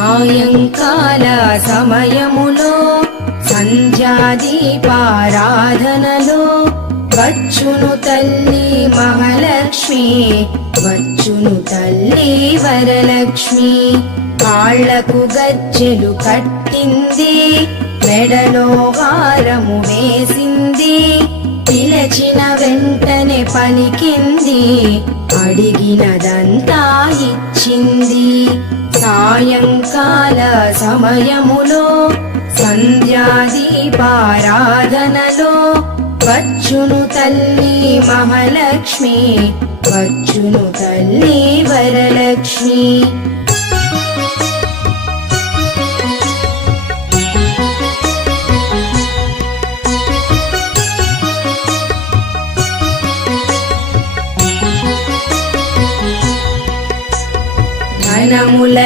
సాయంకాల సమయములో సంధ్యాదీపారాధనలో వచ్చును తల్లి మహాలక్ష్మి, వచ్చును తల్లి వరలక్ష్మి. కాళ్లకు గజ్జెలు కట్టింది, మెడలో హారము వేసింది, పిలచిన వెంటనే పలికింది, అడిగినదంతా ఇచ్చింది. సాయంకాల సమయములో సంధ్యాదీపారాధనలో వచ్చును తల్లి మహాలక్ష్మి, వచ్చును తల్లి వరలక్ష్మి. ధనముల